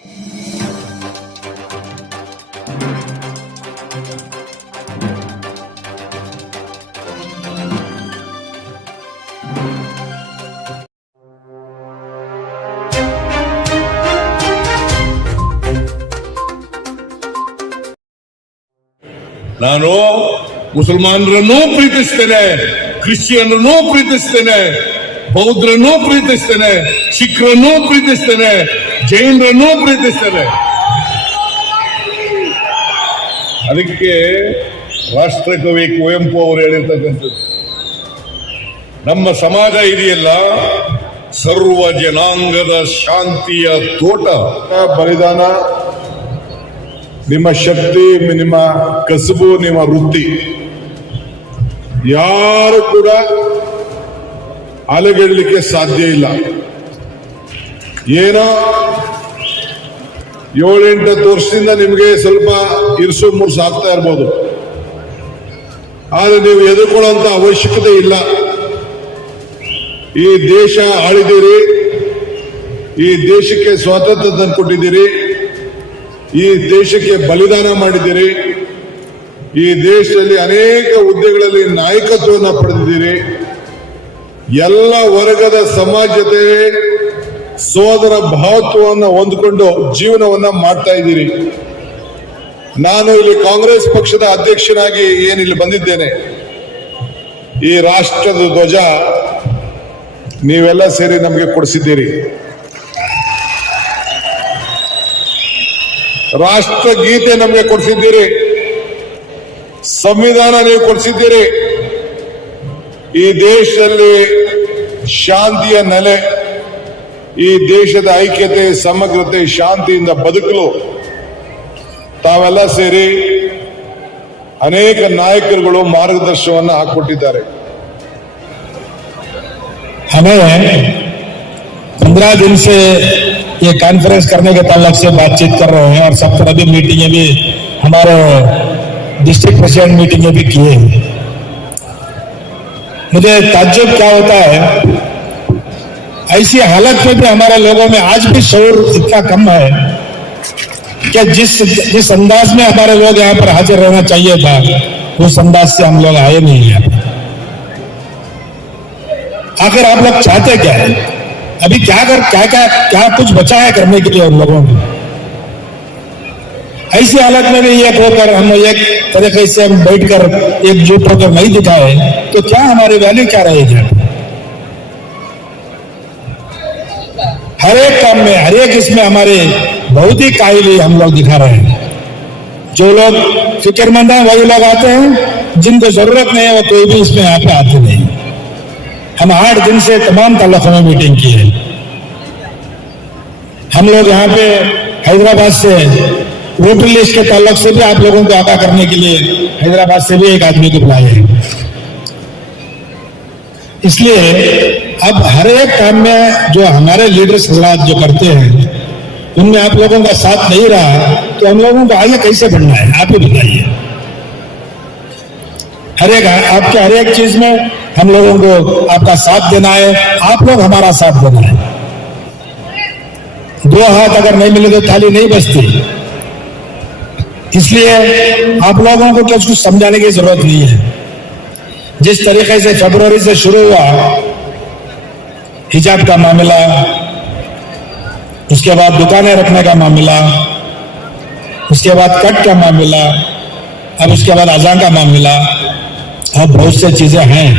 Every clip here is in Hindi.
ನಾನು ಮುಸಲ್ಮಾನರನ್ನೂ ಪ್ರೀತಿಸ್ತೇನೆ, ಕ್ರಿಶ್ಚಿಯನ್ನರನ್ನೂ ಪ್ರೀತಿಸ್ತೇನೆ, ಬೌದ್ಧರನ್ನೂ ಪ್ರೀತಿಸ್ತೇನೆ, ಸಿಖ್ರನ್ನೂ ಪ್ರೀತಿಸ್ತೇನೆ, ಜೈನರನ್ನೂ ಪ್ರೀತಿಸ್ತೇನೆ. ಅದಕ್ಕೆ ರಾಷ್ಟ್ರಕವಿ ಕುವೆಂಪು ಅವರು ಹೇಳಿರ್ತಕ್ಕಂಥದ್ದು, ನಮ್ಮ ಸಮಾಜ ಇದೆಯಲ್ಲ ಸರ್ವ ಜನಾಂಗದ ಶಾಂತಿಯ ತೋಟ. ಬಲಿದಾನ, ನಿಮ್ಮ ಶಕ್ತಿ, ನಿಮ್ಮ ಕಸುಬು, ನಿಮ್ಮ ವೃತ್ತಿ ಯಾರು ಕೂಡ ಅಲೆಗೆಡಲಿಕ್ಕೆ ಸಾಧ್ಯ ಇಲ್ಲ. ಏನೋ 7-8 ವರ್ಷದಿಂದ ನಿಮಗೆ ಸ್ವಲ್ಪ ಇರ್ಸು ಮುರ್ಸು ಆಗ್ತಾ ಇರ್ಬೋದು, ಆದ್ರೆ ನೀವು ಎದುರ್ಕೊಳ್ಳುವಂತ ಅವಶ್ಯಕತೆ ಇಲ್ಲ. ಈ ದೇಶ ಆಳಿದ್ದೀರಿ, ಈ ದೇಶಕ್ಕೆ ಸ್ವಾತಂತ್ರ್ಯ ತಂದುಕೊಟ್ಟಿದ್ದೀರಿ, ಈ ದೇಶಕ್ಕೆ ಬಲಿದಾನ ಮಾಡಿದ್ದೀರಿ, ಈ ದೇಶದಲ್ಲಿ ಅನೇಕ ಹುದ್ದೆಗಳಲ್ಲಿ ನಾಯಕತ್ವವನ್ನು ಪಡೆದಿದ್ದೀರಿ. ಎಲ್ಲ ವರ್ಗದ ಸಮಾಜತೆ ಸೋದರ ಭಾವತ್ವವನ್ನು ಹೊಂದಿಕೊಂಡು ಜೀವನವನ್ನ ಮಾಡ್ತಾ ಇದ್ದೀರಿ. ನಾನು ಇಲ್ಲಿ ಕಾಂಗ್ರೆಸ್ ಪಕ್ಷದ ಅಧ್ಯಕ್ಷನಾಗಿ ಏನಿಲ್ಲಿ ಬಂದಿದ್ದೇನೆ, ಈ ರಾಷ್ಟ್ರದ ಧ್ವಜ ನೀವೆಲ್ಲ ಸೇರಿ ನಮಗೆ ಕೊಡಿಸಿದ್ದೀರಿ. ರಾಷ್ಟ್ರಗೀತೆ ನಮಗೆ ಕೊಡಿಸಿದ್ದೀರಿ, ಸಂವಿಧಾನ ನೀವು ಕೊಡಿಸಿದ್ದೀರಿ. ಈ ದೇಶದಲ್ಲಿ ಶಾಂತಿಯ ನೆಲೆ, ಈ ದೇಶದ ಐಕ್ಯತೆ, ಸಮಗ್ರತೆ, ಶಾಂತಿಯಿಂದ ಬದುಕಲು ತಾವೆಲ್ಲ ಸೇರಿ ಅನೇಕ ನಾಯಕರುಗಳು ಮಾರ್ಗದರ್ಶನವನ್ನು ಹಾಕಿಕೊಟ್ಟಿದ್ದಾರೆ. हमें 15 दिन से ये कॉन्फ्रेंस करने के ताल्लुक से बातचीत कर रहे हैं और सब तरह की मीटिंगें भी हमारे डिस्ट्रिक्ट प्रेसिडेंट मीटिंगें भी किए हैं. मुझे ताज्जुब क्या होता है, ऐसी हालत में भी हमारे लोगों में आज भी शऊर इतना कम है कि जिस अंदाज में हमारे लोग यहाँ पर हाजिर रहना चाहिए था, उस अंदाज से हम लोग आए नहीं हैं. आखिर आप लोग चाहते क्या है? अभी क्या कुछ बचा है करने के लिए उन लोगों में? ऐसी हालत में भी एक होकर हम एक तरीके से हम बैठकर एकजुट होकर नहीं दिखाए तो क्या हमारी वैल्यू क्या रहेगी? हर एक काम में, हर एक इसमें हमारे बहुत ही काबिल हम लोग दिखा रहे हैं. जो लोग फिक्रमंद हैं वही लोग आते हैं, जिनको जरूरत नहीं है वो कोई भी इसमें यहाँ पे आते नहीं. हम 8 दिन से तमाम तालुकों में मीटिंग की है. हम लोग यहाँ पे हैदराबाद से वोटर लिस्ट के ताल्लुक से भी आप लोगों को आगाह करने के लिए हैदराबाद से भी एक आदमी को बुलाए हैं. इसलिए अब हर एक काम में जो हमारे लीडर्स हजरात जो करते हैं उनमें आप लोगों का साथ नहीं रहा तो हम लोगों को आगे कैसे बढ़ना है, आप ही बताइए. आपके हर एक चीज में हम लोगों को आपका साथ देना है, आप लोग हमारा साथ देना है. 2 हाथ अगर नहीं मिले तो थाली नहीं बचती. इसलिए आप लोगों को कुछ समझाने की जरूरत नहीं है. जिस तरीके से फरवरी से शुरू हुआ हिजाब का मामला, उसके बाद दुकानें रखने का मामला, उसके बाद कट का मामला, अब उसके बाद अजान का मामला, अब बहुत से चीजें हैं.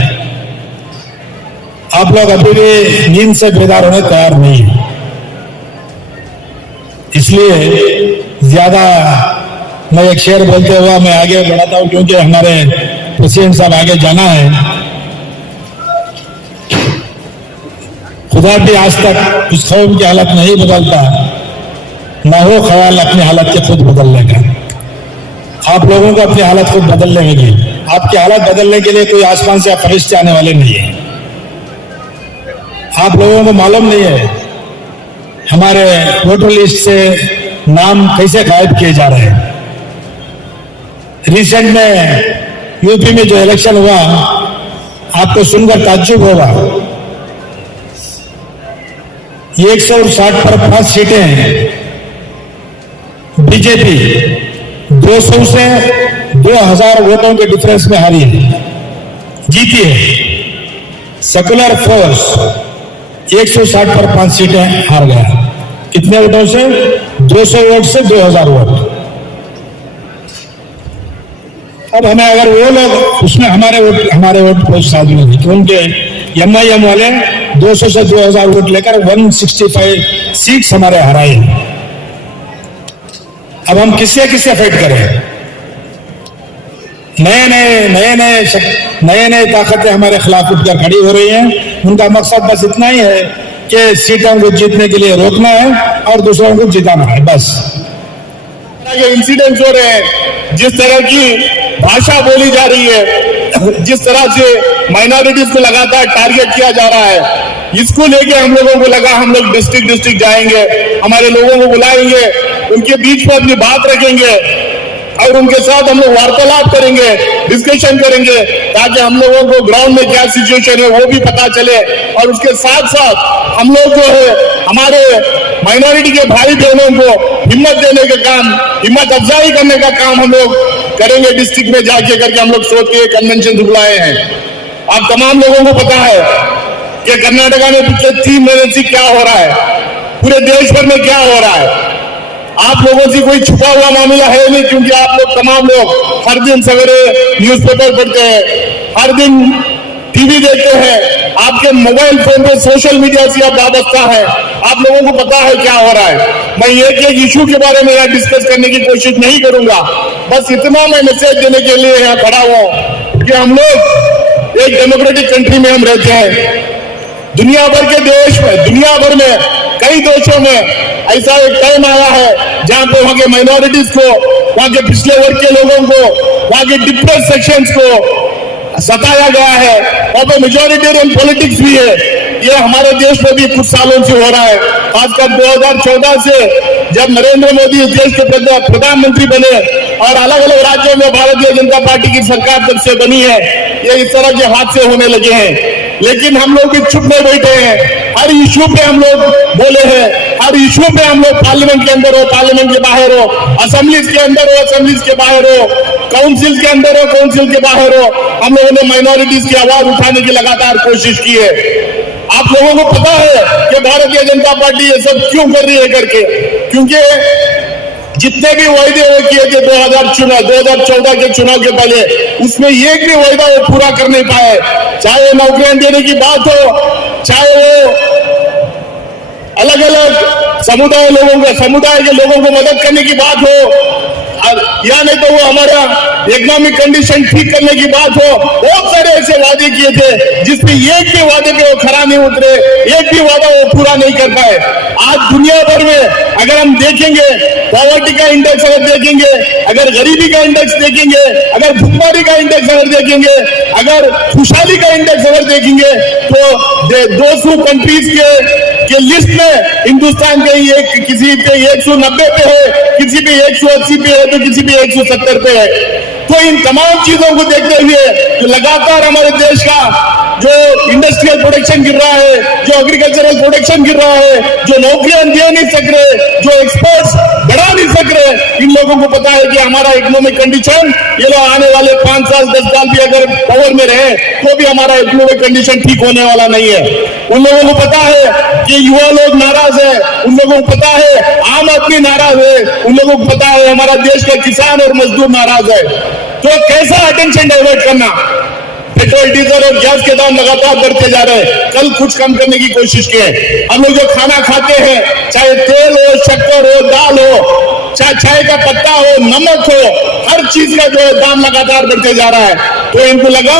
आप लोग अभी भी नींद से बेदार होने तैयार नहीं. इसलिए ज्यादा मैं एक शेर बोलते हुआ मैं आगे बढ़ाता हूं, क्योंकि हमारे प्रेसिडेंट साहब आगे जाना है. खुदा भी आज तक उस कौम की हालत नहीं बदलता, न हो ख्याल अपनी हालत के खुद बदलने का. आप लोगों को अपनी हालत खुद बदलने होगी. आपकी हालत बदलने के लिए कोई आसमान से फरिश्ते आने वाले नहीं है. आप लोगों को मालूम नहीं है हमारे वोटर लिस्ट से नाम कैसे गायब किए जा रहे हैं. रिसेंट में यूपी में जो इलेक्शन हुआ आपको सुनकर ताज्जुब होगा. 160 पर 5 सीटें बीजेपी 200 से 2000 वोटों के डिफरेंस में हारी है, जीती है। सेकुलर फोर्स 160 पर 5 सीटें हार गया। कितने वोटों से? 200 वोट से 2000 वोट। अब हमें अगर वो लोग उसमें हमारे वोट कोई साथ नहीं, क्योंकि एमआईएम वाले 200 से 2000 वोट लेकर 165 सीट्स हमारे हराए। अब हम किससे फाइट करें? नए नए ताकतें हमारे खिलाफ उठकर खड़ी हो रही हैं। उनका मकसद बस इतना ही है कि सीटों को जीतने के लिए रोकना है और दूसरों को जिताना है, बस। ये इंसिडेंट्स हो रहे हैं, जिस तरह की भाषा बोली जा रही है, जिस तरह से माइनॉरिटीज को लगातार टारगेट किया जा रहा है, इसको लेके हम लोगों को लगा हम लोग डिस्ट्रिक्ट जाएंगे, हमारे लोगों को बुलाएंगे, उनके बीच में अपनी बात रखेंगे और उनके साथ हम लोग वार्तालाप करेंगे, डिस्कशन करेंगे, ताकि हम लोगों को ग्राउंड में क्या सिचुएशन है वो भी पता चले। और उसके साथ साथ हम लोग जो है हमारे माइनॉरिटी के भाई बहनों को हिम्मत देने का काम, हिम्मत अफजाई करने का काम हम लोग करेंगे। डिस्ट्रिक्ट में जाके करके हम लोग सोच के कन्वेंशन बुलाए हैं। आप तमाम लोगों को पता है कि कर्नाटका में पिछले 3 महीने से क्या हो रहा है, पूरे देश भर में क्या हो रहा है। आप लोगों से कोई छुपा हुआ मामला है नहीं, क्योंकि आप लोग तमाम लोग हर दिन सवेरे न्यूज़पेपर पढ़ते हैं, हर दिन टीवी देखते हैं, आपके मोबाइल फोन पे सोशल मीडिया से आप वाबस्ता है, आप लोगों को पता है क्या हो रहा है। मैं एक इशू के बारे में यहाँ डिस्कस करने की कोशिश नहीं करूंगा, बस इतना मैं मैसेज देने के लिए यहाँ खड़ा हूं कि हम लोग एक डेमोक्रेटिक कंट्री में हम रहते हैं। दुनिया भर के देश में, दुनिया भर में कई देशों में ऐसा एक टाइम आया है जहां पे वहां के माइनॉरिटीज को, वहां के पिछले वर्ग के लोगों को, वहां के डिप्रेस सेक्शंस को सताया गया है। वहां पे मेजोरिटेरियन पॉलिटिक्स भी है। ये हमारे देश में भी कुछ सालों से हो रहा है, खासकर 2014 से जब नरेंद्र मोदी देश के प्रधानमंत्री बने और अलग अलग राज्यों में भारतीय जनता पार्टी की सरकार जब से बनी है, ये इस तरह के हादसे होने लगे हैं। लेकिन हम लोग भी चुप नहीं बैठे हैं, हर इशू पे हम लोग बोले हैं, हर इशू पे हम लोग पार्लियामेंट के अंदर हो, पार्लियामेंट के बाहर हो, असेंबलीज के अंदर हो, असेंबलीज के बाहर हो, काउंसिल के अंदर हो, काउंसिल के बाहर हो, हम लोगों ने माइनॉरिटीज की आवाज उठाने की लगातार कोशिश की है। आप लोगों को पता है कि भारतीय जनता पार्टी ये सब क्यों कर रही है करके, क्योंकि जितने भी वायदे वो किए थे 2014 के चुनाव के पहले, उसमें एक भी वायदा वो पूरा कर नहीं पाए। चाहे नौकरियां देने की बात हो, चाहे वो अलग अलग समुदाय के लोगों को मदद करने की बात हो, या नहीं तो वो हमारा इकोनॉमिक कंडीशन ठीक करने की बात हो, बहुत सारे ऐसे वादे किए थे जिसमें एक भी वादे पे वो खरा नहीं उतरे, एक भी वादा वो पूरा नहीं कर पाए। आज दुनिया भर में अगर हम देखेंगे, पॉवर्टी का इंडेक्स अगर देखेंगे, अगर गरीबी का इंडेक्स देखेंगे, अगर भुखमरी का इंडेक्स अगर देखेंगे, अगर खुशहाली का इंडेक्स अगर देखेंगे, तो 200 कंट्रीज के लिस्ट में हिंदुस्तान कहीं किसी पे 190 पे है, किसी पे 180 पे है, तो किसी पे 170 पे है। तो इन तमाम चीजों को देखते हुए लगातार हमारे देश का जो इंडस्ट्रियल प्रोडक्शन गिर रहा है, जो एग्रीकल्चरल प्रोडक्शन गिर रहा है, जो नौकरियां दे नहीं सक रहे, जो एक्सपोर्ट्स बढ़ा नहीं सक रहे, इन लोगों को पता है कि हमारा इकोनॉमिक कंडीशन, ये लोग आने वाले 5 साल 10 साल भी अगर पावर में रहे तो भी हमारा इकोनॉमिक कंडीशन ठीक होने वाला नहीं है। उन लोगों को पता है कि युवा लोग नाराज है, उन लोगों को पता है आम आदमी नाराज है, उन लोगों को पता है हमारा देश का किसान और मजदूर नाराज है। तो कैसा अटेंशन डाइवर्ट करना? पेट्रोल डीजल और गैस के दाम लगातार बढ़ते जा रहे हैं, कल कुछ कम करने की कोशिश की है। हम लोग जो खाना खाते हैं, चाहे तेल हो, शक्कर हो, दाल हो, चाहे चाय का पत्ता हो, नमक हो, हर चीज का जो है दाम लगातार बढ़ते जा रहा है। तो इनको लगा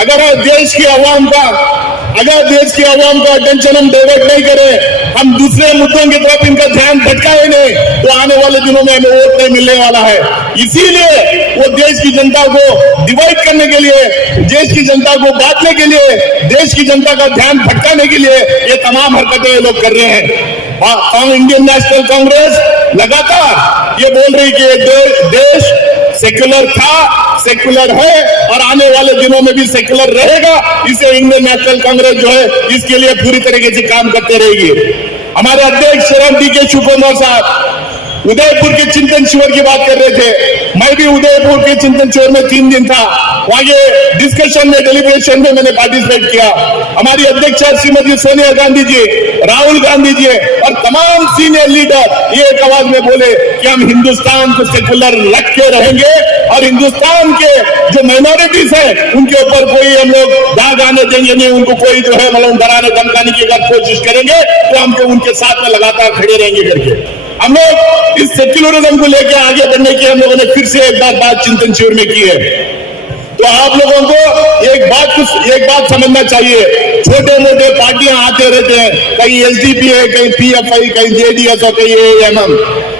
अगर देश की आवाम का अटेंशन हम डाइवर्ट नहीं करें, हम दूसरे मुद्दों की तरफ इनका ध्यान भटकाए नहीं, तो आने वाले दिनों में हमें वोट नहीं मिलने वाला है। इसीलिए वो देश की जनता को डिवाइड करने के लिए, देश की जनता को बांटने के लिए, देश की जनता का ध्यान भटकाने के लिए ये तमाम हरकतें ये लोग कर रहे हैं। इंडियन नेशनल कांग्रेस लगातार ये बोल रही कि देश सेक्युलर था, सेक्युलर है और आने वाले दिनों में भी सेक्युलर रहेगा। इसे इंडियन नेशनल कांग्रेस जो है इसके लिए पूरी तरीके से काम करते रहेगी। हमारे अध्यक्ष श्री DK शिवकुमार साहब उदयपुर के चिंतन शिविर की बात कर रहे थे। मैं भी उदयपुर के चिंतन शिविर में 3 दिन था। वहां के डिस्कशन में, डेलिब्रेशन में मैंने पार्टिसिपेट किया। हमारी अध्यक्षा श्रीमती सोनिया गांधी जी, राहुल गांधी जी और तमाम सीनियर लीडर ये एक आवाज में बोले कि हम हिंदुस्तान को सेकुलर रख के रहेंगे और हिंदुस्तान के जो माइनॉरिटीज है उनके ऊपर कोई हम लोग दाग आने देंगे नहीं, उनको कोई जो है मतलब डराने धमकाने की अगर कोशिश करेंगे तो हम उनके साथ में लगातार खड़े रहेंगे करके हम लोग इस सेक्युलरिज्म को लेकर आगे बढ़ने की हम लोगों ने फिर से एक बात चिंतन शिविर में की है। तो आप लोगों को एक बात समझना चाहिए। छोटे मोटे पार्टियां आते रहते हैं, कहीं एलजेपी है, कहीं पीएफआई, कहीं जेडीएस और कहीं एएमएम,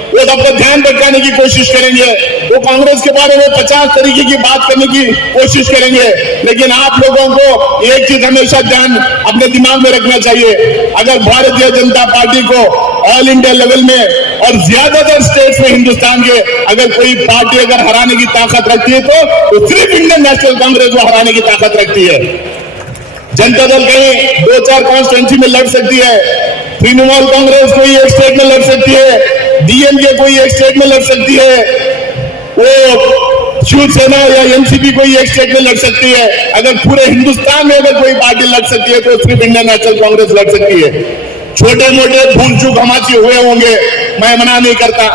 वो सबका ध्यान भटकाने की कोशिश करेंगे। वो कांग्रेस के बारे में 50 तरीके की बात करने की कोशिश करेंगे। लेकिन आप लोगों को एक चीज हमेशा ध्यान अपने दिमाग में रखना चाहिए। अगर भारतीय जनता पार्टी को ऑल इंडिया लेवल में और ज्यादातर स्टेट्स में हिंदुस्तान के अगर कोई पार्टी अगर हराने की ताकत रखती है तो सिर्फ इंडियन नेशनल कांग्रेस को हराने की ताकत रखती है। जनता दल कहीं 2-4 कॉन्स्टिट्यूंसी में लड़ सकती है, तृणमूल कांग्रेस कोई एक स्टेट में लड़ सकती है, डीएमके कोई एक स्टेट में लड़ सकती है, वो शिवसेना या एनसीपी कोई एक स्टेट में लड़ सकती है। अगर पूरे हिंदुस्तान में अगर कोई पार्टी लड़ सकती है तो सिर्फ इंडियन नेशनल कांग्रेस लड़ सकती है। छोटे मोटे भूल चूक हमारे हुए होंगे, मैं मना नहीं करता।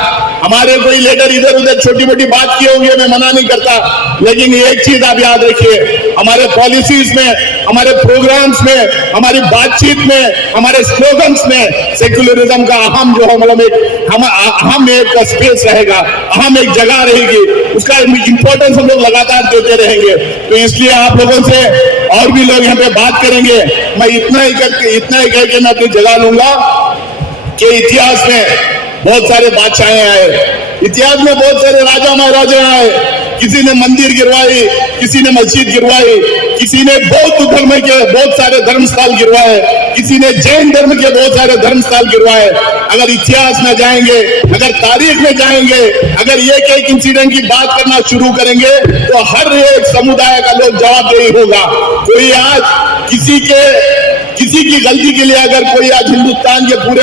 हमारे कोई लीडर इधर उधर छोटी मोटी बात किए होंगे, मैं मना नहीं करता। लेकिन एक चीज आप याद रखिए, हमारे पॉलिसीज में, हमारे प्रोग्राम्स में, हमारी बातचीत में, हमारे स्लोगन्स में सेक्युलरिज्म का अहम जो है मतलब अहम एक स्पेस रहेगा, अहम एक जगह रहेगी, उसका इंपॉर्टेंस हम लोग लगातार देते रहेंगे। तो इसलिए आप लोगों से और भी लोग यहाँ पे बात करेंगे। मैं इतना ही करके मैं अपनी जगह लूंगा कि इतिहास में बहुत सारे बादशाह आए, इतिहास में बहुत सारे राजा महाराजा आए। किसी ने मंदिर गिरवाई, किसी ने मस्जिद गिरवाई, किसी ने बौद्ध धर्म के बहुत सारे धर्मस्थल गिरवाए, किसी ने जैन धर्म के बहुत सारे धर्मस्थल गिरवाए। अगर इतिहास में जाएंगे, अगर तारीख में जाएंगे, अगर एक इंसिडेंट की बात करना शुरू करेंगे तो हर एक समुदाय का लोग जवाबदेही होगा। कोई आज किसी की गलती के लिए अगर कोई आज हिंदुस्तान के पूरे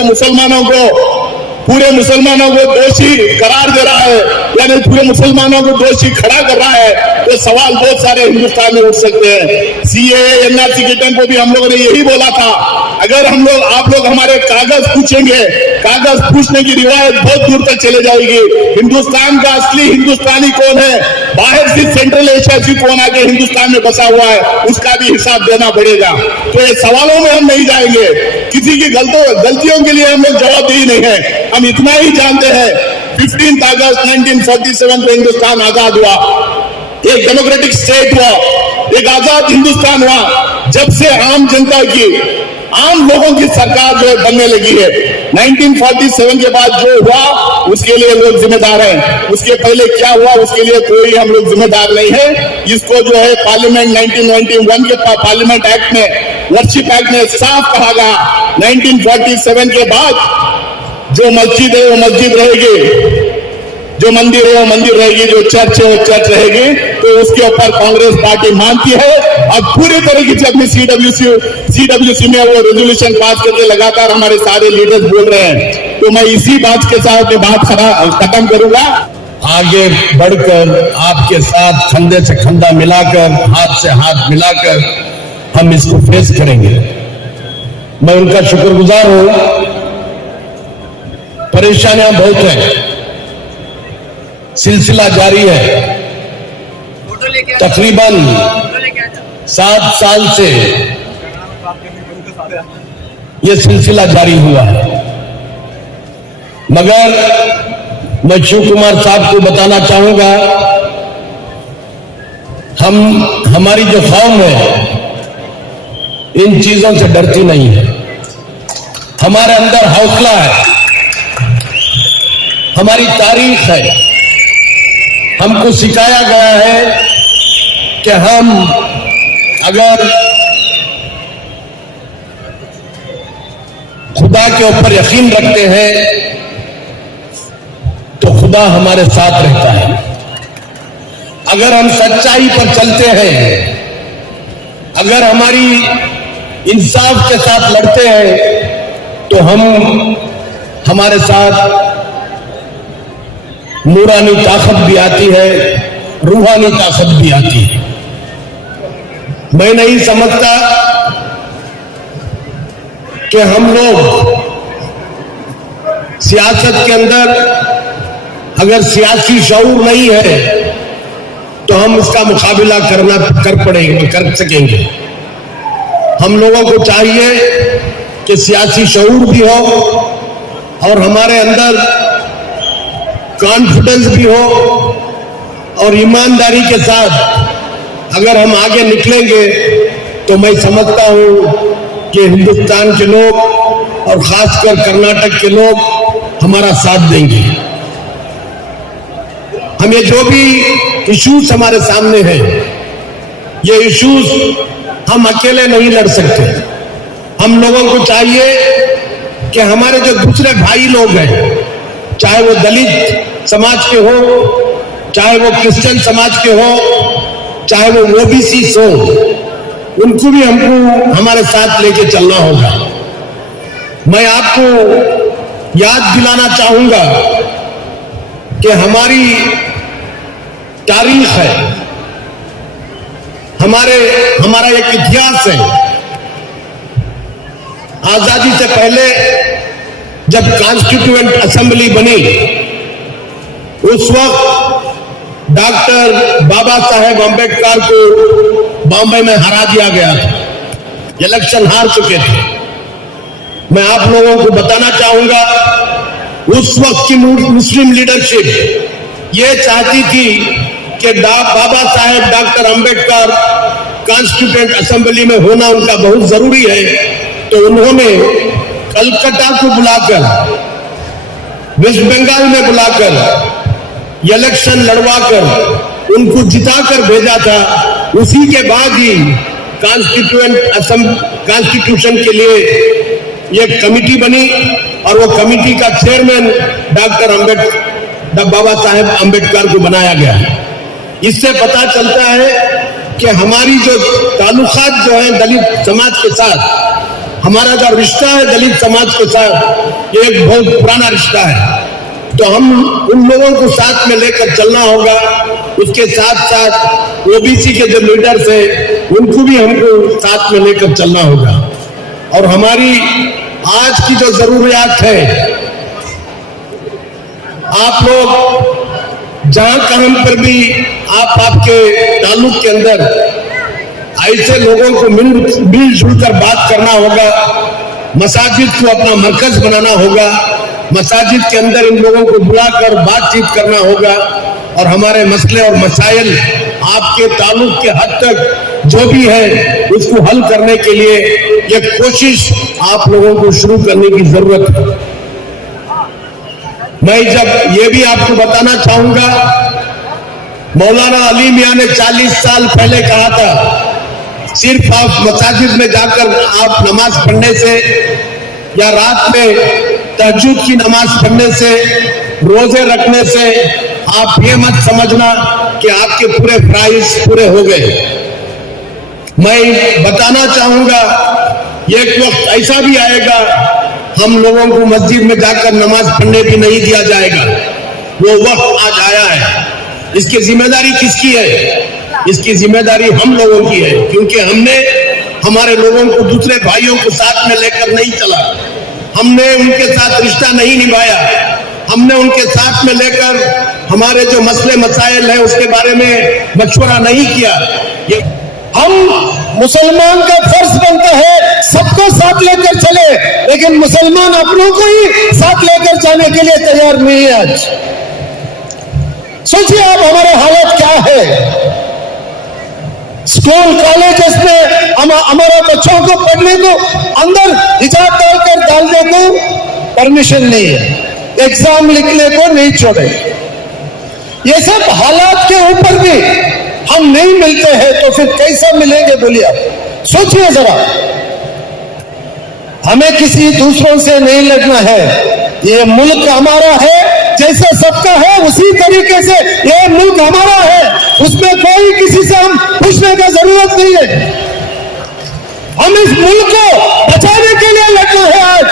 मुसलमानों को दोषी करार दे रहा है, यानी पूरे मुसलमानों को दोषी खड़ा कर रहा है, तो सवाल बहुत सारे हिंदुस्तान में उठ सकते हैं। सीएए, एनआरसी के टाइम को भी हम लोगों ने यही बोला था, अगर आप लोग हमारे कागज पूछेंगे, कागज पूछने की रिवायत बहुत दूर तक चले जाएगी। हिंदुस्तान का असली हिंदुस्तानी कौन है, बाहर से सेंट्रल एशिया से कौन आके हिंदुस्तान में बसा हुआ है, उसका भी हिसाब देना पड़ेगा। तो ये सवालों में हम नहीं जाएंगे, किसी की गलतियों के लिए हम लोग जवाबदेही नहीं है। हम इतना ही जानते हैं, 15 अगस्त 1947 को हिंदुस्तान आजाद हुआ, एक डेमोक्रेटिक स्टेट हुआ, एक आजाद हिंदुस्तान हुआ। जब से आम जनता की, आम लोगों की सरकार जो है बनने लगी है। 1947 के बाद जो हुआ उसके लिए लोग जिम्मेदार हैं, उसके पहले क्या हुआ उसके लिए कोई हम लोग जिम्मेदार नहीं है। इसको जो है पार्लियामेंट 1991 के पार्लियामेंट एक्ट में, वर्शिप एक्ट में साफ कहा गया, 1947 के बाद जो मस्जिद है वो मस्जिद रहेगी, जो मंदिर है वो मंदिर रहेगी, जो चर्च है वो चर्च रहेगी। तो उसके ऊपर कांग्रेस पार्टी मानती है और पूरी तरीके से अपनी सीडब्ल्यूसी में वो रेजोल्यूशन पास करके लगातार हमारे सारे लीडर्स बोल रहे हैं। तो मैं इसी बात के साथ बात खत्म करूंगा। आगे बढ़कर आपके साथ कंधे से कंधा मिलाकर, हाथ से हाथ मिलाकर हम इसको फेस करेंगे। मैं उनका शुक्रगुजार हूं। परेशानियां बहुत हैं, सिलसिला जारी है। तकरीबन 7 साल से यह सिलसिला जारी हुआ है। मगर मैं शिव कुमार साहब को बताना चाहूंगा, हमारी जो कौम है इन चीजों से डरती नहीं है। हमारे अंदर हौसला है, हमारी तारीख है। हमको सिखाया गया है कि हम अगर खुदा के ऊपर यकीन रखते हैं तो खुदा हमारे साथ रहता है। अगर हम सच्चाई पर चलते हैं, अगर हमारी इंसाफ के साथ लड़ते हैं तो हमारे साथ नूरानी ताकत भी आती है, रूहानी ताकत भी आती है। मैं नहीं समझता कि हम लोग सियासत के अंदर अगर सियासी शऊर नहीं है तो हम इसका मुकाबला कर सकेंगे। हम लोगों को चाहिए कि सियासी शऊर भी हो और हमारे अंदर कॉन्फिडेंस भी हो और ईमानदारी के साथ अगर हम आगे निकलेंगे तो मैं समझता हूं कि हिंदुस्तान के लोग और खासकर कर्नाटक के लोग हमारा साथ देंगे। हमें जो भी इश्यूज हमारे सामने हैं, ये इश्यूज हम अकेले नहीं लड़ सकते। हम लोगों को चाहिए कि हमारे जो दूसरे भाई लोग हैं, चाहे वो दलित समाज के हो, चाहे वो क्रिश्चियन समाज के हो, चाहे वो ओबीसी हो, उनको भी हमको हमारे साथ लेके चलना होगा। मैं आपको याद दिलाना चाहूंगा कि हमारी तारीख है, हमारा एक इतिहास है। आजादी से पहले जब कॉन्स्टिट्यूएंट असेंबली बनी, उस वक्त डॉक्टर बाबा साहेब अम्बेडकर को बॉम्बे में हरा दिया गया था, इलेक्शन हार चुके थे। मैं आप लोगों को बताना चाहूंगा, उस वक्त की मुस्लिम लीडरशिप ये चाहती थी कि Baba Saheb doctor Ambedkar constituent assembly में होना उनका बहुत जरूरी है। तो उन्होंने कलकत्ता को बुलाकर, वेस्ट बंगाल में बुलाकर इलेक्शन लड़वाकर उनको जिताकर भेजा था। उसी के बाद ही कॉन्स्टिट्यूशन के लिए एक कमिटी बनी और वो कमिटी का चेयरमैन डॉक्टर बाबा साहेब अम्बेडकर को बनाया गया। इससे पता चलता है कि हमारी जो ताल्लुकात जो है दलित समाज के साथ, हमारा जो रिश्ता है दलित समाज के साथ, ये एक बहुत पुराना रिश्ता है। तो हम उन लोगों को साथ में लेकर चलना होगा। उसके साथ साथ ओबीसी के जो लीडर्स हैं उनको भी हमको साथ में लेकर चलना होगा। और हमारी आज की जो जरूरियात है, आप लोग जहां कहीं पर भी आपके ताल्लुक के अंदर ऐसे लोगों को मिलजुल कर बात करना होगा। मसाजिद को अपना मरकज बनाना होगा। मसाजिद के अंदर इन लोगों को बुलाकर बातचीत करना होगा और हमारे मसले और मसाइल आपके ताल्लुक के हद तक जो भी है उसको हल करने के लिए ये कोशिश आप लोगों को शुरू करने की जरूरत है। मैं जब ये भी आपको बताना चाहूंगा, मौलाना अली मियां ने 40 साल पहले कहा था, सिर्फ आप मसाजिद में जाकर आप नमाज पढ़ने से या रात में तहज्जुद की नमाज पढ़ने से, रोजे रखने से आप ये मत समझना कि आपके पूरे फ्राइज पूरे हो गए। मैं बताना चाहूंगा, एक वक्त ऐसा भी आएगा हम लोगों को मस्जिद में जाकर नमाज पढ़ने भी नहीं दिया जाएगा। वो वक्त आज आया है। इसकी जिम्मेदारी किसकी है? इसकी जिम्मेदारी हम लोगों की है, क्योंकि हमने हमारे लोगों को, दूसरे भाइयों को साथ में लेकर नहीं चला। हमने उनके साथ रिश्ता नहीं निभाया। हमने उनके साथ में लेकर हमारे जो मसले मसाइल हैं उसके बारे में मशवरा नहीं किया। ये हम मुसलमान का फर्ज बनता है सबको साथ लेकर चले, लेकिन मुसलमान अपनों को ही साथ लेकर जाने के लिए तैयार नहीं है। आज सोचिए आप हमारे हालत क्या है। स्कूल कॉलेजेस में हमारे बच्चों को पढ़ने को अंदर हिजाब डालकर डालने को परमिशन नहीं है, एग्जाम लिखने को नहीं छोड़े। ये सब हालात के ऊपर भी हम नहीं मिलते हैं तो फिर कैसा मिलेंगे बोलिए आप? सोचिए जरा। हमें किसी दूसरों से नहीं लड़ना है। ये मुल्क हमारा है, जैसे सबका है उसी तरीके से ये मुल्क हमारा है। उसमें कोई किसी से हम पूछने का जरूरत नहीं है। हम इस मुल्क को बचाने के लिए लड़ना है। आज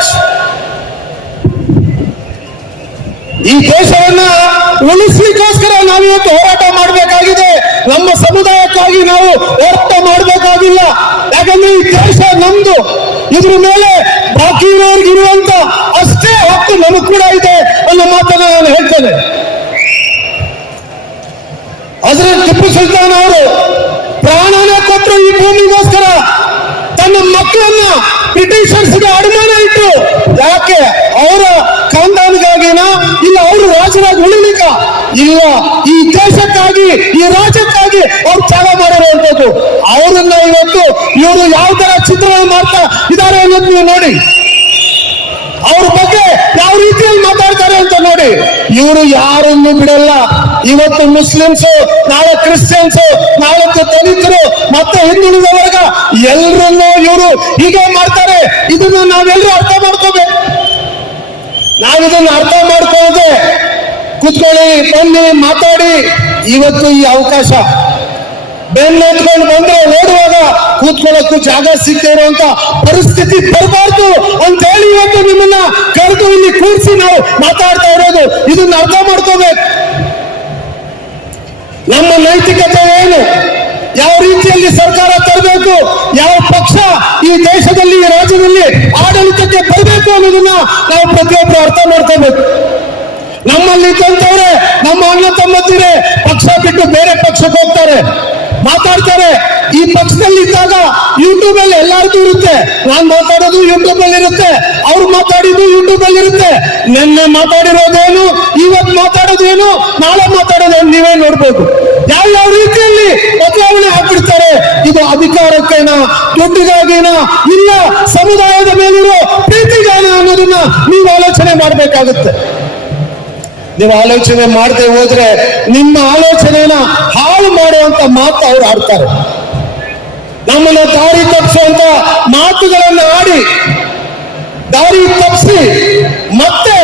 ಈ ದೇಶವನ್ನ ಉಳಿಸ್ಲಿಕ್ಕೋಸ್ಕರ ನಾವಿವತ್ತು ಹೋರಾಟ ಮಾಡಬೇಕಾಗಿದೆ. ನಮ್ಮ ಸಮುದಾಯಕ್ಕಾಗಿ ನಾವು ಹೋರಾಟ ಮಾಡಬೇಕಾಗಿಲ್ಲ. ಯಾಕಂದ್ರೆ ಈ ದೇಶ ನಮ್ದು, ಇದ್ರ ಮೇಲೆ ಬಾಕಿ ಇರುವಂತ ಅಷ್ಟೇ ಹಕ್ಕು ನಮಗ್ ಕೂಡ ಇದೆ ಅನ್ನೋ ಮಾತನ್ನ ನಾನು ಹೇಳ್ತೇನೆ. ಆದ್ರೆ ಟಿಪ್ಪು ಸುಲ್ತಾನ್ ಅವರು ಪ್ರಾಣನೇ ಕೊಟ್ಟರು ಈ ಭೂಮಿಗೋಸ್ಕರ. ತನ್ನ ಮಕ್ಕಳನ್ನ ಬ್ರಿಟಿಷರ್ಸ್ಗೆ ಅಡಮಾನ ಇಟ್ಟರು. ಯಾಕೆ? ಅವರ ಖಾನ್ದಾನ್ಗಾಗಿನ, ಇಲ್ಲ ಅವರು ರಾಜರಾಗಿ ಉಳಿಲಿಕ್ಕ, ಇಲ್ಲ ಈ ದೇಶಕ್ಕಾಗಿ, ಈ ರಾಜ್ಯಕ್ಕಾಗಿ ಅವ್ರು ತ್ಯಾಗ ಮಾಡಿರುವಂತದ್ದು. ಅವರನ್ನ ಇವತ್ತು ಇವರು ಯಾವ ತರ ಚಿತ್ರಣ ಮಾಡ್ತಾ ಇದ್ದಾರೆ ಅನ್ನೋದು ನೀವು ನೋಡಿ. ಅವ್ರ ಬಗ್ಗೆ ಯಾವ ರೀತಿಯಲ್ಲಿ ಮಾತಾಡ್ತಾರೆ ಅಂತ ನೋಡಿ. ಇವರು ಯಾರನ್ನು ಬಿಡಲ್ಲ. ಇವತ್ತು ಮುಸ್ಲಿಮ್ಸು, ನಾಳೆ ಕ್ರಿಶ್ಚಿಯನ್ಸು, ನಾಳೆ ದಲಿತರು, ಮತ್ತೆ ಹಿಂದುಳಿದ ವರ್ಗ ಎಲ್ಲರನ್ನೂ ಇವರು ಹೀಗೆ ಮಾಡ್ತಾರೆ. ಇದನ್ನ ನಾವೆಲ್ಲರೂ ಅರ್ಥ ಮಾಡ್ಕೋಬೇಕು. ನಾವಿದನ್ನ ಅರ್ಥ ಮಾಡ್ಕೊಳ್ಳದೆ ಕೂತ್ಕೊಳ್ಳಿ, ಬನ್ನಿ, ಮಾತಾಡಿ. ಇವತ್ತು ಈ ಅವಕಾಶ ಬೆನ್ನೆತ್ಕೊಂಡು ಬಂದ್ರೆ ಓಡುವಾಗ ಕೂತ್ಕೊಳ್ಳೋಕ್ಕೂ ಜಾಗ ಸಿಗದೆ ಇರುವಂತ ಪರಿಸ್ಥಿತಿ ಬರಬಾರ್ದು ಅಂತ ಹೇಳಿ ಇವತ್ತು ನಿಮ್ಮನ್ನ ಕರೆದು ಇಲ್ಲಿ ಕೂರಿಸಿ ನಾವು ಮಾತಾಡ್ತಾ ಇರೋದು. ಇದನ್ನ ಅರ್ಥ ಮಾಡ್ಕೋಬೇಕು. ನಮ್ಮ ನೈತಿಕತೆ ಏನು, ಯಾವ ರೀತಿಯಲ್ಲಿ ಸರ್ಕಾರ ತರಬೇಕು, ಯಾವ ಪಕ್ಷ ಈ ದೇಶದಲ್ಲಿ, ಈ ರಾಜ್ಯದಲ್ಲಿ ಆಡಳಿತಕ್ಕೆ ಬರಬೇಕು ಅನ್ನೋದನ್ನ ನಾವು ಪ್ರತಿಯೊಬ್ಬರು ಅರ್ಥ ಮಾಡ್ಕೋಬೇಕು. ನಮ್ಮಲ್ಲಿ ಇದ್ದಂತವ್ರೆ, ನಮ್ಮ ಅಣ್ಣ ತಮ್ಮಂದಿರೇ ಪಕ್ಷ ಬಿಟ್ಟು ಬೇರೆ ಪಕ್ಷಕ್ಕೆ ಹೋಗ್ತಾರೆ, ಮಾತಾಡ್ತಾರೆ. ಈ ಪಕ್ಷದಲ್ಲಿ ಇದ್ದಾಗ ಯೂಟ್ಯೂಬ್ ಅಲ್ಲಿ ಎಲ್ಲಾರ್ದು ಇರುತ್ತೆ. ನಾನ್ ಮಾತಾಡೋದು ಯೂಟ್ಯೂಬ್ ಅಲ್ಲಿ ಇರುತ್ತೆ, ಅವ್ರು ಮಾತಾಡಿದ್ದು ಯೂಟ್ಯೂಬ್ ಅಲ್ಲಿ ಇರುತ್ತೆ. ನಿನ್ನೆ ಮಾತಾಡಿರೋದೇನು, ಇವತ್ತು ಮಾತಾಡೋದೇನು, ನಾಳೆ ಮಾತಾಡೋದೇನು ನೀವೇ ನೋಡ್ಬೋದು. ಯಾವ ರೀತಿಯಲ್ಲಿ ಬದಲಾವಣೆ ಆಗ್ಬಿಡ್ತಾರೆ. ಇದು ಅಧಿಕಾರಕ್ಕೇನ, ದುಡ್ಡಿಗಾಗಿನ, ಇಲ್ಲ ಸಮುದಾಯದ ಮೇಲಿರೋ ಪ್ರೀತಿಗಾನ ಅನ್ನೋದನ್ನ ನೀವು ಆಲೋಚನೆ ಮಾಡ್ಬೇಕಾಗುತ್ತೆ. ನೀವು ಆಲೋಚನೆ ಮಾಡದೆ ಹೋದ್ರೆ ನಿಮ್ಮ ಆಲೋಚನೆನ ಹಾಳು ಮಾಡುವಂತ ಮಾತು ಅವ್ರು ಆಡ್ತಾರೆ. ನಮ್ಮನ್ನ ದಾರಿ ತಪ್ಪಿಸುವಂತ ಮಾತುಗಳನ್ನ ಆಡಿ ದಾರಿ ತಪ್ಪಿಸಿ ಮತ್ತೆ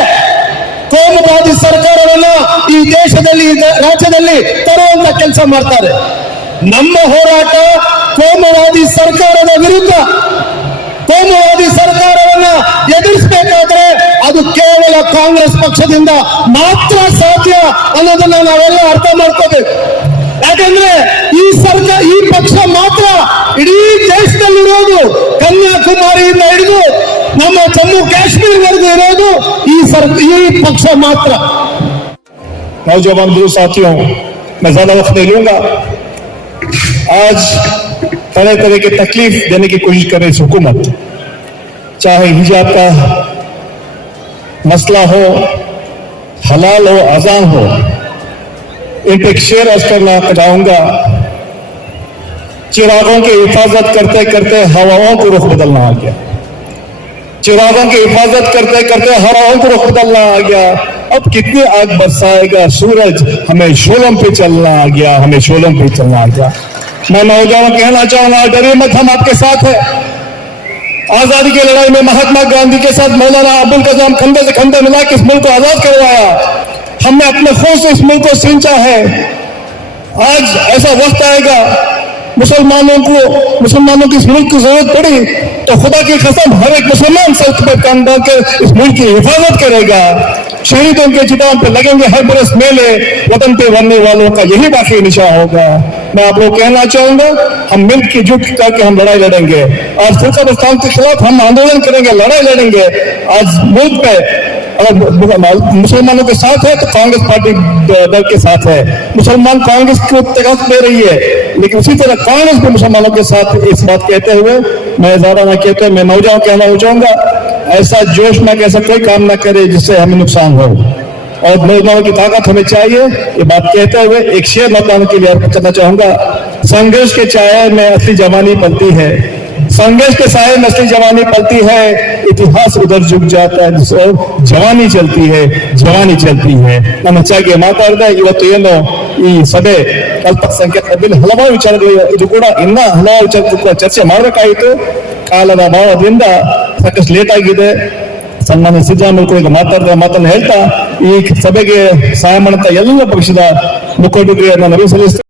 ಕೋಮುವಾದಿ ಸರ್ಕಾರವನ್ನ ಈ ದೇಶದಲ್ಲಿ, ರಾಜ್ಯದಲ್ಲಿ ತರುವಂತ ಕೆಲಸ ಮಾಡ್ತಾರೆ. ನಮ್ಮ ಹೋರಾಟ ಕೋಮುವಾದಿ ಸರ್ಕಾರದ ವಿರುದ್ಧ. ಕೋಮುವಾದಿ ಸರ್ಕಾರವನ್ನ ಎದುರಿಸಬೇಕಾದ್ರೆ ಅದು ಕೇವಲ ಕಾಂಗ್ರೆಸ್ ಪಕ್ಷದಿಂದ ಮಾತ್ರ ಸಾಧ್ಯ ಅನ್ನೋದನ್ನ ನಾವೆಲ್ಲ ಅರ್ಥ ಮಾಡ್ಕೋಬೇಕು. ಯಾಕಂದ್ರೆ ಈ ಪಕ್ಷ ಮಾತ್ರ ಇಡೀ ದೇಶದಲ್ಲಿರೋದು, ಕನ್ಯಾಕುಮಾರಿಯಿಂದ ಹಿಡಿದು ನಮ್ಮ ಜಮ್ಮು ಕಾಶ್ಮೀರವರೆಗೂ ಇರೋದು ಈ ಪಕ್ಷ ಮಾತ್ರ. नौजवान दोस्त साथियों, मैं ज्यादा वक्त नहीं लूंगा। आज तरह तरह की तकलीफ देने की कोशिश कर रही इस हुकूमत, चाहे हिजाब का मसला हो, हलाल हो, अजान हो, इन पे एक शेर अर्ज करना चाहूंगा। चिरागों की हिफाजत करते करते हवाओं को रुख बदलना आ गया। चिरागों की हिफाजत करते करते हवाओं को रुख बदलना आ गया। अब कितनी आग बरसाएगा सूरज, हमें शोलों पे चलना आ गया, हमें शोलों पे चलना आ गया। मैं नौजवान कहना चाहूंगा, डरिए मत, हम आपके साथ हैं। आजादी की लड़ाई में महात्मा गांधी के साथ मौलाना अबुल कलाम कंधे से कंधे मिला के इस मुल्क को आजाद करवाया। हमने अपने खून से इस मुल्क को सींचा है। आज ऐसा वक्त आएगा, मुसलमानों की इस मुल्क की जरूरत पड़ी तो खुदा की कसम हर एक मुसलमान सर पर कान डाल कर इस मुल्क की हिफाजत करेगा। शहीदों के चिताओं पर लगेंगे हर बरस मेले, वतन पे मरने वालों का यही बाकी निशान होगा। मैं आप लोग कहना चाहूंगा, हम मिल के जुट करके हम लड़ाई लड़ेंगे। आज फिरका प्रस्ताव के खिलाफ हम आंदोलन करेंगे, लड़ाई लड़ेंगे। आज मुल्क पे अगर मुसलमानों के साथ है तो कांग्रेस पार्टी दल के साथ है। मुसलमान कांग्रेस को तकलीफ दे रही है, लेकिन उसी तरह कांग्रेस भी मुसलमानों के साथ। इस बात कहते हुए मैं ज्यादा ना कहते, मैं नौजवान कहना चाहूंगा, ऐसा जोश में कैसा कोई काम ना करे जिससे हमें नुकसान हो, और नौजवानों की ताकत हमें चाहिए। ये बात कहते हुए एक शेर नौजवानों के लिए अर्पण करना चाहूंगा। संघर्ष के छाया में असली जवानी पलती है, संघर्ष के साये में असली जवानी पलती है। इतिहास उधर झुक जाता है, जवानी चलती है, जवानी चलती है। ನಮ್ಮ ಹೆಚ್ಚಾಗಿ ಮಾತಾಡಿದ ಇವತ್ತು ಏನು ಈ ಸಭೆ ಅಲ್ಪಸಂಖ್ಯಾತ ಬಿಲ್ ಹಲವಾರು ವಿಚಾರಗಳು, ಇದು ಕೂಡ ಇನ್ನ ಹಲವಾರು ವಿಚಾರ ಚರ್ಚೆ ಮಾಡಬೇಕಾಯಿತು. ಕಾಲದ ಅಭಾವದಿಂದ ಸಾಕಷ್ಟು ಲೇಟ್ ಆಗಿದೆ. ಸನ್ಮಾನ್ಯ ಸಿದ್ದರಾಮಯ್ಯ ಈಗ ಮಾತನ್ನು ಹೇಳ್ತಾ ಈ ಸಭೆಗೆ ಸಹಾಯ ಮಾಡುತ್ತಾ ಎಲ್ಲ ಪಕ್ಷದ ಮುಖಂಡರಿಗೆ ನಾನು ಅಭಿನಂದಿಸ್ತೇನೆ.